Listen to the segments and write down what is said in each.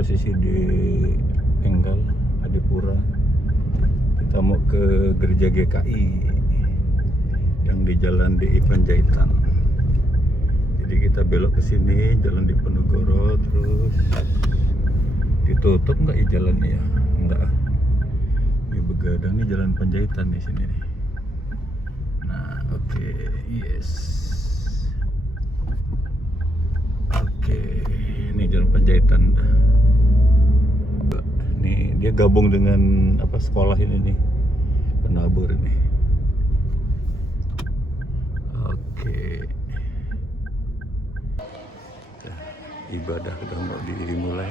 posisi di Enggal, Adipura. Kita mau ke gereja GKI yang di Jalan DI Panjaitan. Jadi kita belok ke sini, jalan Diponegoro, terus ditutup nggak ya jalannya ya? Enggak. Ini begadang nih jalan Panjaitan di sini nih. Nah, oke, yes. Oke, ini jalan Panjaitan. Nih dia gabung dengan apa sekolah ini nih, Penabur ini. Oke. Ibadah udah mau dimulai.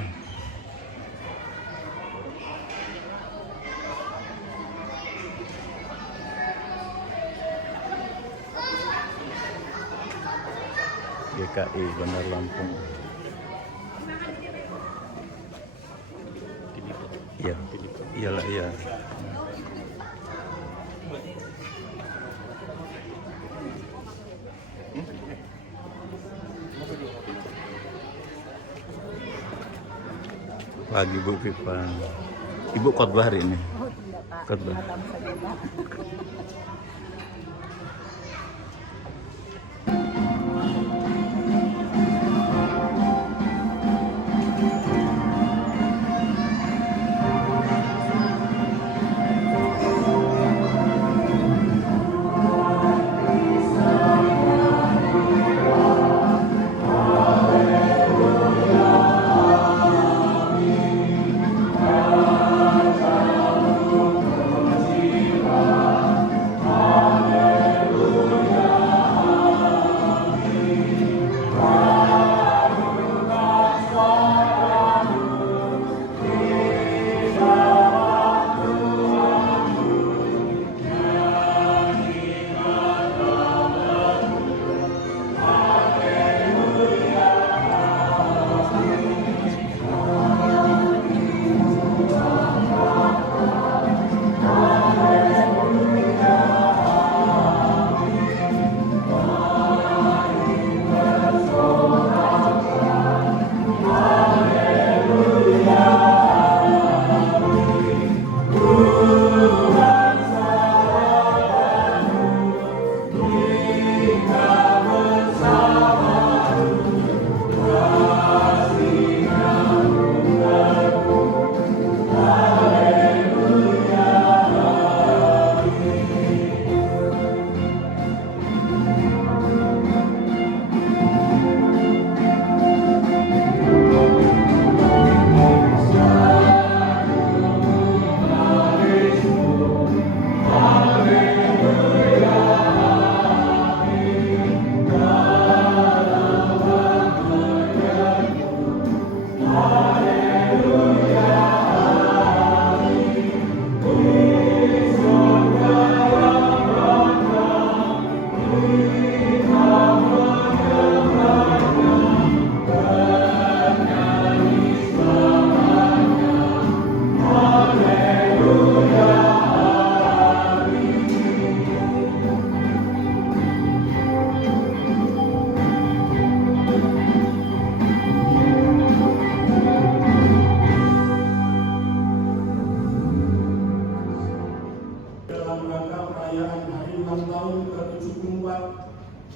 GKI Bandar Lampung. Iya, iyalah iya. Pagi Bu Pipan. Ibu khotbah hari ini. Khotbah.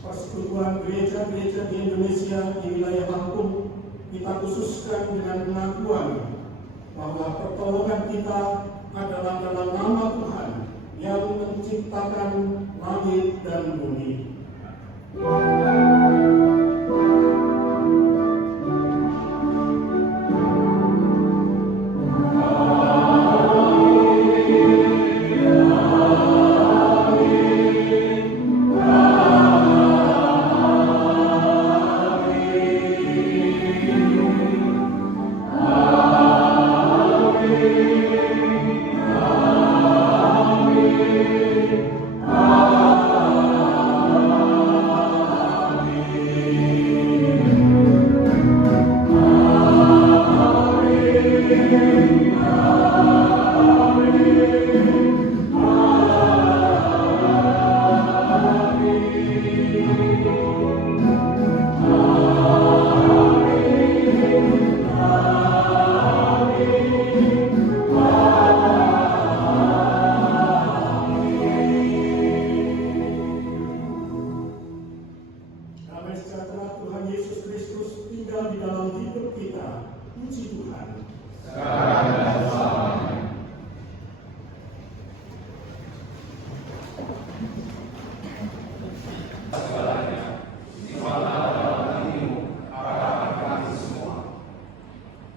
Persekutuan gereja-gereja di Indonesia di wilayah Lampung, kita khususkan dengan pengakuan bahwa pertolongan kita adalah dalam nama Tuhan yang menciptakan langit dan bumi.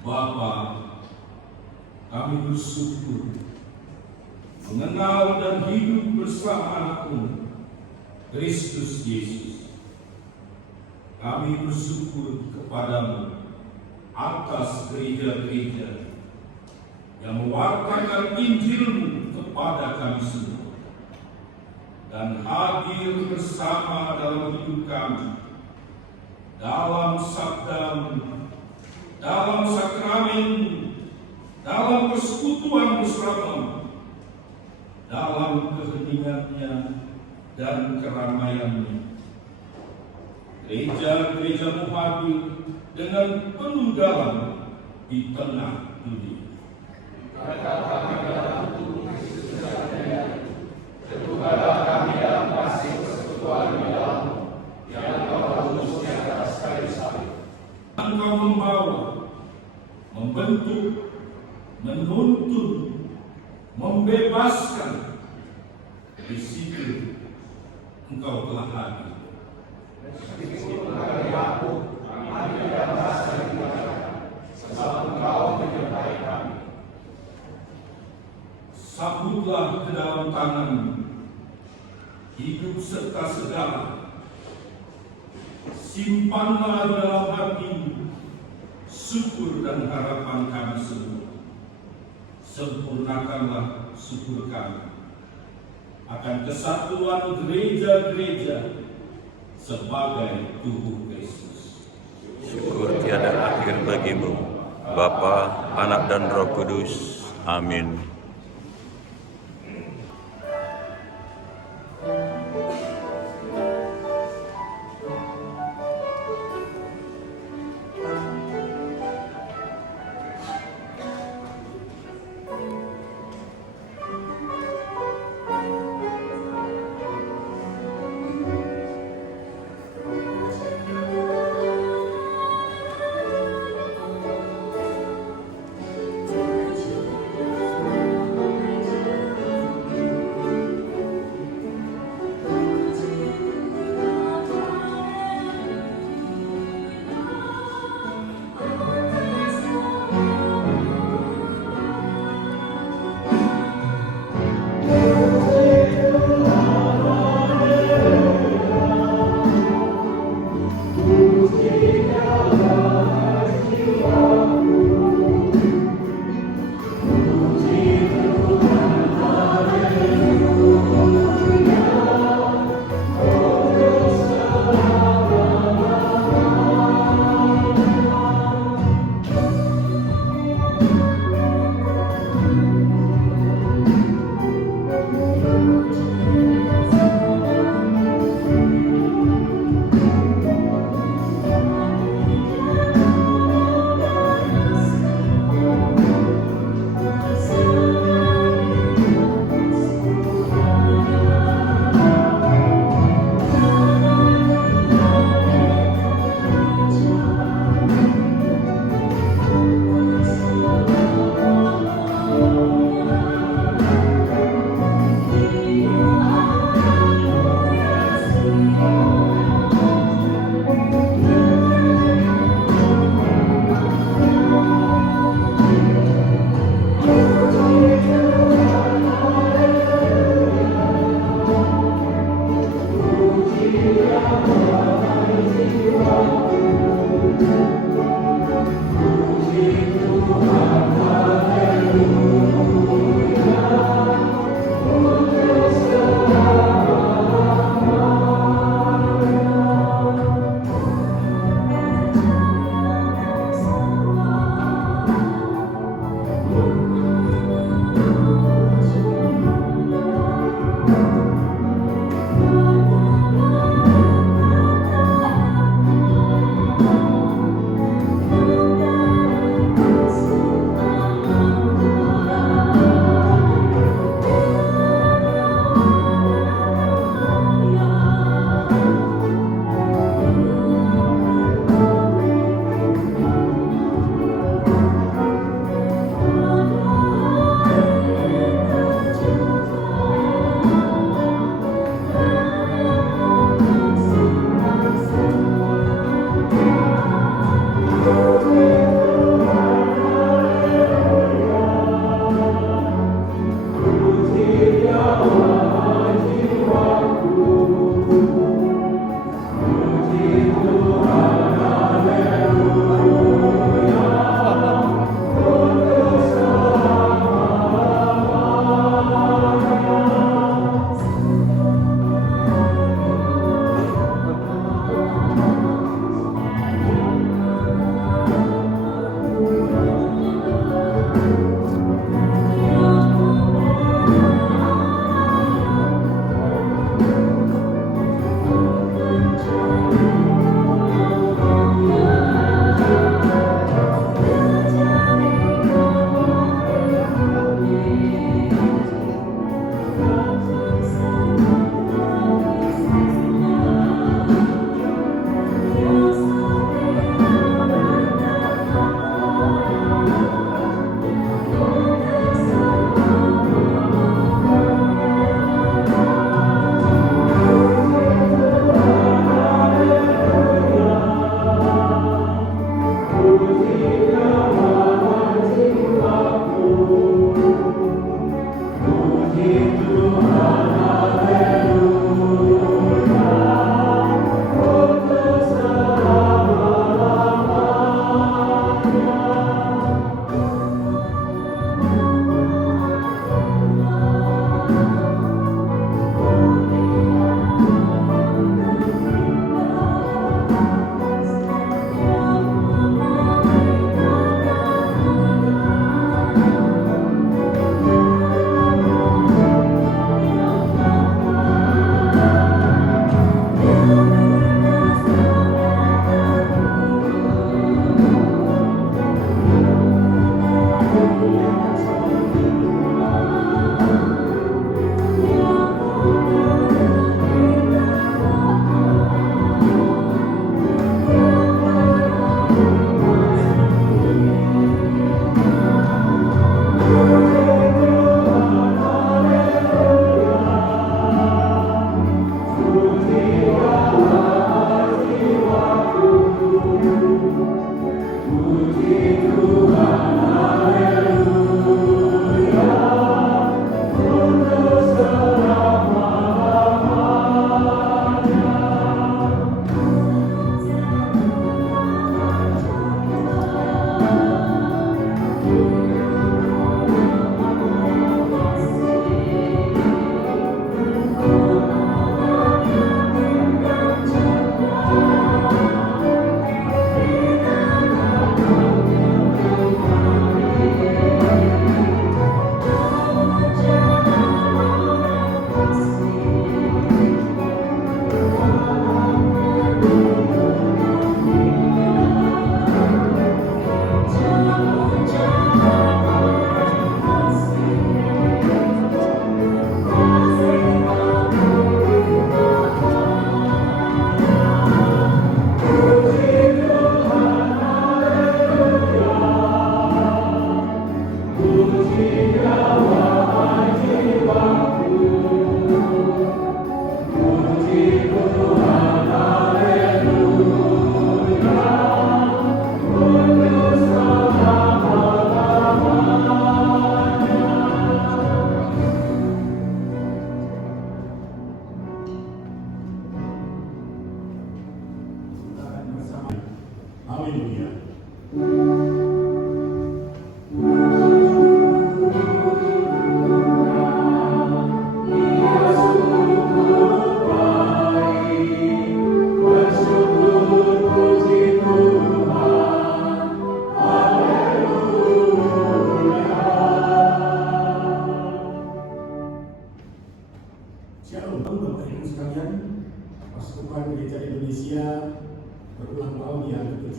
Bapa, kami bersyukur mengenal dan hidup bersama Anakmu, Kristus Yesus. Kami bersyukur kepadamu atas gereja-gereja yang mewartakan Injil-Mu kepada kami semua dan hadir bersama dalam hidup kami, dalam sabda-Mu, dalam sakramen, dalam persekutuan bersama, dalam keheningannya dan keramaiannya. Gereja-gereja-Mu hadir dengan penuh dalam di tengah dunia. Terbukalah kami dalam kasih persekutuan di dalam-Mu yang Kau utus di atas kayu salib. Engkau membawa, membentuk, menuntun, membebaskan. Di situ Engkau telah hadir. Sambutlah ke dalam tangan-Mu hidup serta segala. Simpanlah dalam hati-Mu syukur dan harapan kami semua. Sempurnakanlah syukur kami akan kesatuan gereja-gereja sebagai tubuh Kristus. Syukur tiada akhir bagi-Mu, Bapa, Anak dan Roh Kudus. Amin.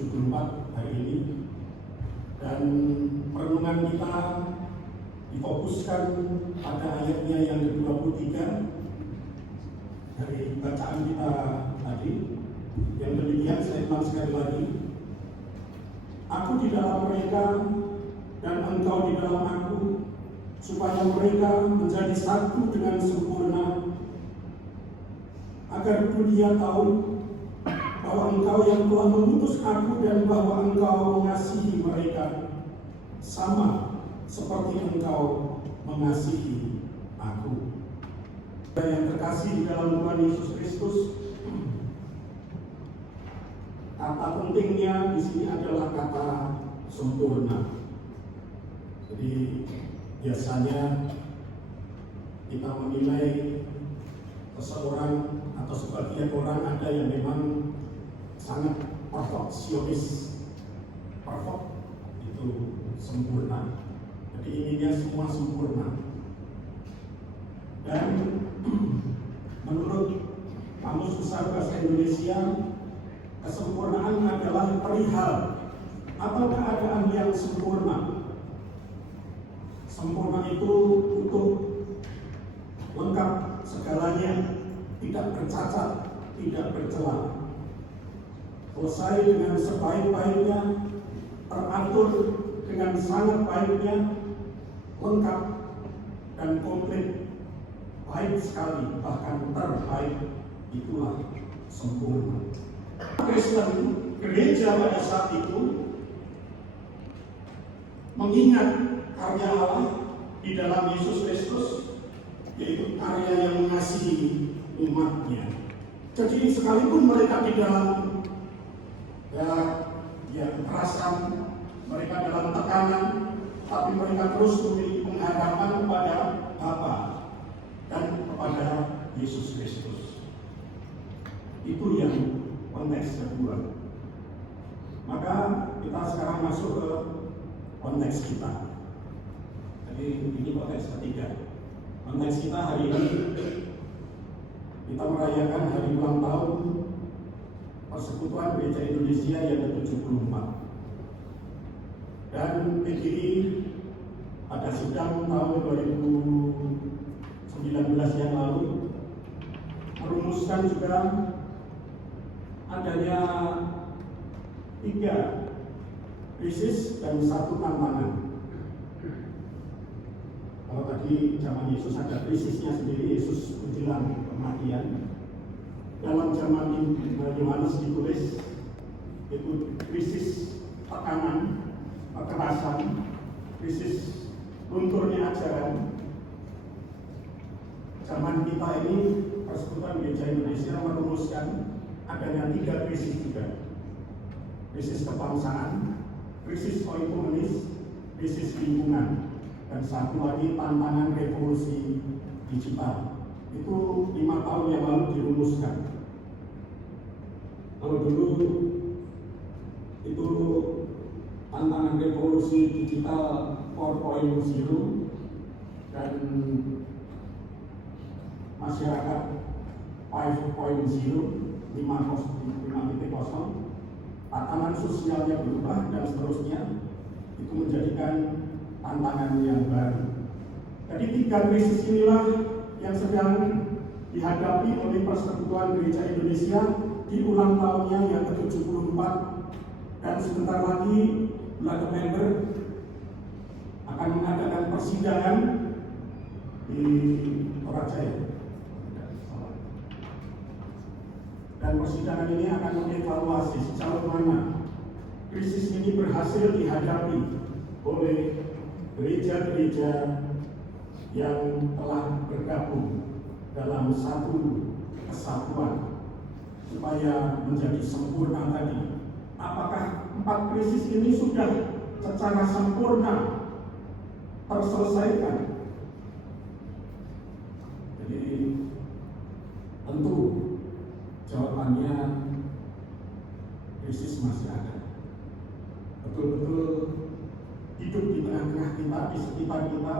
ke-74 hari ini. Dan perenungan kita difokuskan pada ayatnya yang ke-23 dari bacaan kita tadi. Yang demikian saya ulang sekali lagi. Aku di dalam mereka dan engkau di dalam aku, supaya mereka menjadi satu dengan sempurna, agar dunia tahu bahwa engkau yang telah mengutus aku dan bahwa engkau mengasihi mereka sama seperti engkau mengasihi aku. Yang terkasih di dalam Tuhan Yesus Kristus, kata pentingnya di sini adalah kata sempurna. Jadi biasanya kita menilai seseorang atau sebagian orang ada yang memang sangat perfeksionis, perfect itu sempurna. Jadi inginnya semua sempurna. Dan menurut Kamus Besar Bahasa Indonesia, kesempurnaan adalah perihal atau keadaan yang sempurna. Sempurna itu utuh, lengkap segalanya, tidak bercacat, tidak bercela, selesai dengan sebaik-baiknya, teratur dengan sangat baiknya, lengkap dan komplit, baik sekali, bahkan terbaik. Itulah sempurna. Kristen gereja pada saat itu mengingat karya Allah di dalam Yesus Kristus, yaitu karya yang mengasihi umatnya. Jadi sekalipun mereka di dalam kekerasan, mereka dalam tekanan, tapi mereka terus memiliki pengharapan kepada Bapa dan kepada Yesus Kristus. Itu yang konteks kedua. Maka kita sekarang masuk ke konteks kita. Jadi ini konteks ketiga. Konteks kita hari ini, kita merayakan hari ulang tahun Persekutuan Gereja Indonesia yang ke-74. Dan PGI pada sidang tahun 2019 yang lalu merumuskan juga adanya 3 krisis dan 1 tantangan. Kalau tadi zaman Yesus ada krisisnya sendiri, Yesus menjelang kematian. Dalam zaman Yohanes ditulis itu krisis tekanan, kekerasan, krisis lunturnya ajaran. Zaman kita ini, Persekutuan Gereja Indonesia merumuskan adanya 3 krisis juga. Krisis kebangsaan, krisis oikonomis, krisis lingkungan, dan satu lagi tantangan revolusi digital. Itu 5 tahun yang lalu dirumuskan. Kalau dulu itu tantangan revolusi digital 4.0 dan masyarakat 5.0, 5.0, tatanan sosialnya berubah dan seterusnya, itu menjadikan tantangan yang baru. Jadi 3 krisis inilah yang sedang dihadapi oleh Persekutuan Gereja Indonesia di ulang tahunnya yang ke-74, dan sebentar lagi bulan November akan mengadakan persidangan di Toraja. Dan persidangan ini akan mengevaluasi sejauh mana krisis ini berhasil dihadapi oleh gereja-gereja yang telah bergabung dalam satu kesatuan supaya menjadi sempurna tadi. Apakah 4 krisis ini sudah secara sempurna terselesaikan? Jadi tentu jawabannya krisis masih ada. Betul-betul hidup di tengah-tengah kita, di sekitar kita,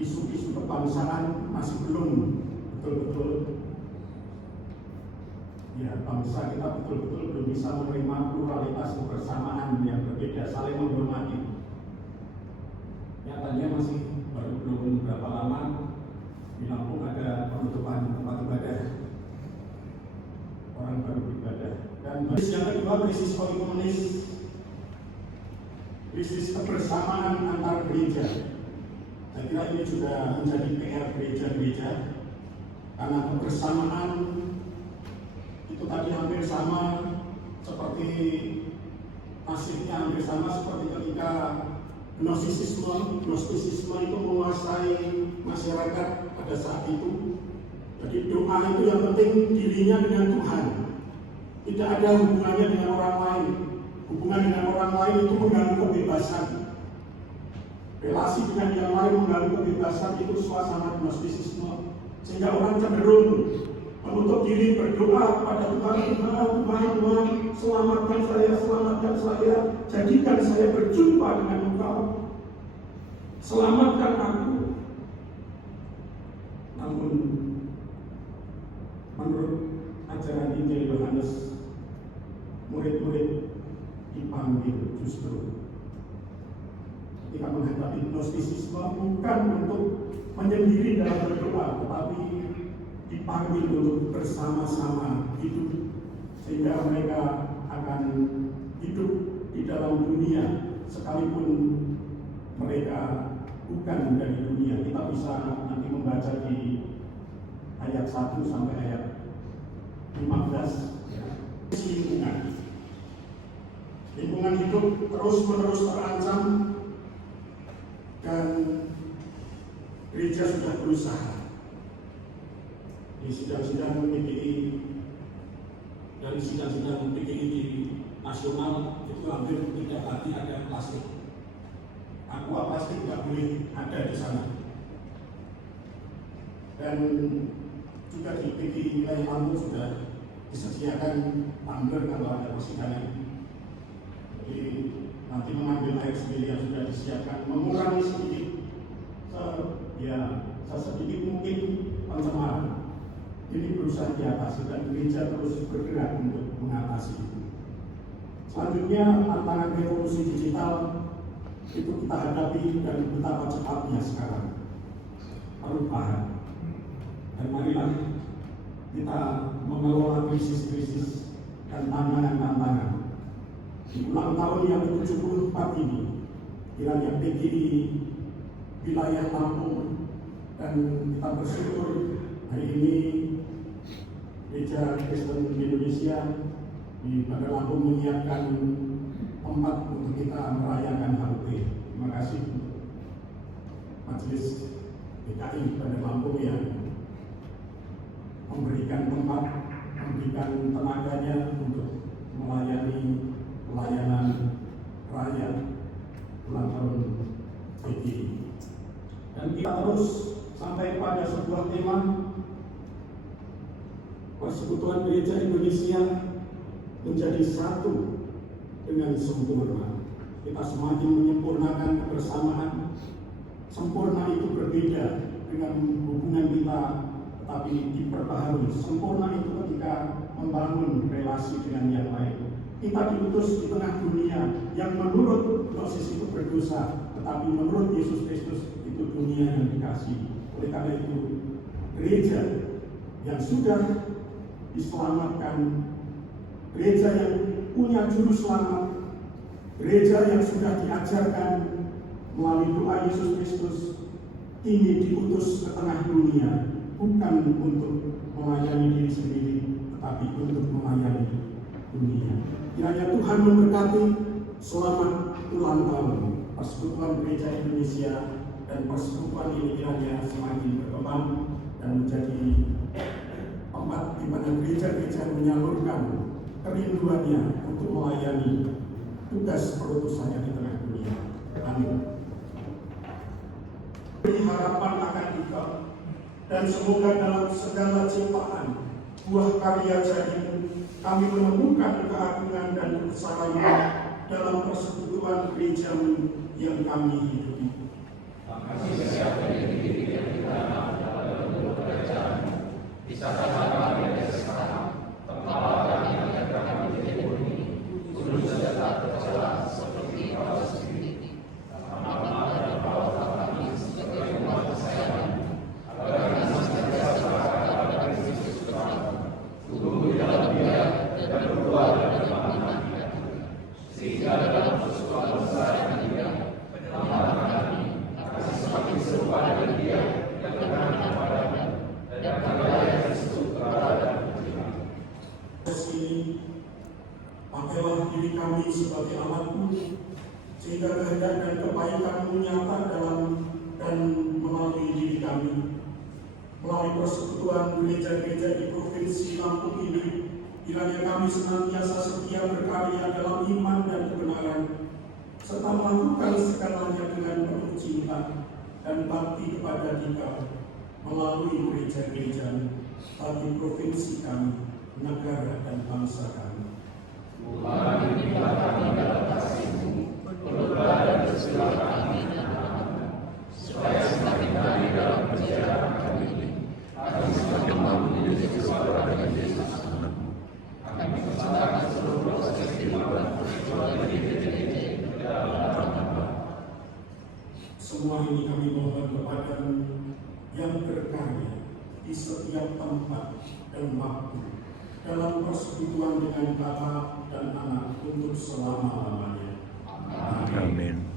isu-isu kebangsaan masih belum betul-betul ya bangsa kita betul-betul belum bisa menerima pluralitas kebersamaan yang berbeda, saling menghormati. Nyatanya masih belum berapa lama di Lampung ada penutupan tempat ibadah, orang baru beribadah. Dan yang kedua, krisis komunis, krisis kebersamaan antar gereja. Saya kira ini juga menjadi PR gereja-gereja, karena kebersamaan itu tadi hampir sama seperti nasibnya hampir sama seperti ketika Gnostisisme itu menguasai masyarakat pada saat itu. Jadi doa itu yang penting dirinya dengan Tuhan, tidak ada hubungannya dengan orang lain. Hubungan dengan orang lain itu mengganggu kebebasan. Relasi dengan yang lain mengganggu kebebasan, itu suasana Gnostisisme. Sehingga orang cenderung menutup diri berdoa kepada Tuhan, Tuhan, selamatkan saya, jadikan saya berjumpa dengan Engkau, selamatkan aku. Namun menurut ajaran Injil Yohanes, murid-murid dipanggil justru ketika menghadapi Gnostisisme bukan untuk menyendiri dalam berdoa, tetapi dipanggil untuk bersama-sama hidup, sehingga mereka akan hidup di dalam dunia sekalipun mereka bukan dari dunia. Kita bisa nanti membaca di ayat 1 sampai ayat 15. Lingkungan hidup terus-menerus terancam, dan gereja sudah berusaha di sidang-sidang PGI dan sidang-sidang PGI di nasional itu hampir tidak lagi ada plastik. Aqua plastik tidak boleh ada di sana. Dan juga di PGI wilayah Lampung sudah disediakan tumbler kalau ada persidangan. Jadi nanti mengambil air sendiri yang sudah disiapkan, mengurangi sedikit sesedikit mungkin pencemaran. Ini berusaha diatasi dan gereja terus bergerak untuk mengatasi itu. Selanjutnya, tantangan revolusi digital itu kita hadapi dan betapa cepatnya sekarang perubahan. Dan marilah kita mengelola krisis-krisis dan tantangan-tantangan. Di ulang tahun yang ke-74 ini, kiranya PGI wilayah Lampung, dan kita bersyukur hari ini Gereja Kristen Indonesia di Bandar Lampung menyiapkan tempat untuk kita merayakan HUT. Terima kasih Majelis DKI Bandar Lampung yang memberikan tempat, memberikan tenaganya untuk melayani pelayanan raya ulang tahun PGI. Dan kita terus sampai pada sebuah tema, Persekutuan Gereja Indonesia menjadi satu dengan sempurna. Kita semakin menyempurnakan kebersamaan. Sempurna itu berbeda dengan hubungan kita, tetapi diperbaharui. Sempurna itu ketika membangun relasi dengan yang lain. Kita diutus di tengah dunia yang menurut Gnosis itu berdosa, tetapi menurut Yesus Kristus itu dunia yang dikasihi. Oleh karena itu, gereja yang sudah diselamatkan, gereja yang punya juru selamat, gereja yang sudah diajarkan melalui doa Yesus Kristus, ini diutus ke tengah dunia, bukan untuk melayani diri sendiri, tetapi untuk melayani dunia. Kiranya Tuhan memberkati. Selamat ulang tahun Persekutuan Gereja Indonesia, dan persekutuan ini kiranya semakin berkembang dan menjadi tempat di mana gereja-gereja menyalurkan kerinduannya untuk melayani tugas perutusannya di tengah dunia. Amin. Beri harapan akan kita, dan semoga dalam segala ciptaan buah karya jarimu kami menemukan keagungan dan kebesaran dalam persekutuan gerejamu yang kami hidupi. Bisa Pakailah diri kami sebagai alatmu, sehingga kehendak dan kebaikan-Mu nyata dalam dan melalui diri kami. Melalui persekutuan gereja-gereja di Provinsi Lampung ini, kiranya kami senantiasa setia berkarya dalam iman dan kebenaran, serta melakukan segalanya dengan penuh cinta dan bakti kepada Dikau, melalui gereja-gereja bagi provinsi kami, negara dan bangsa kami. Tuhan, bimbinglah kami dalam kasih-Mu, peluklah dan bersilah kami dalam nama-Mu, supaya semakin hari dalam perjalanan kami ini, kami semakin mampu menjadi serupa dengan Yesus anak-Mu. Kami percayakan seluruh proses kehidupan perjuangan di gereja-gereja dalam nama-Mu. Semua ini kami mohon kepada-Mu yang berkarya di setiap tempat dan waktu, dalam persekutuan dengan Bapa dan Anak untuk selama-lamanya. Amin.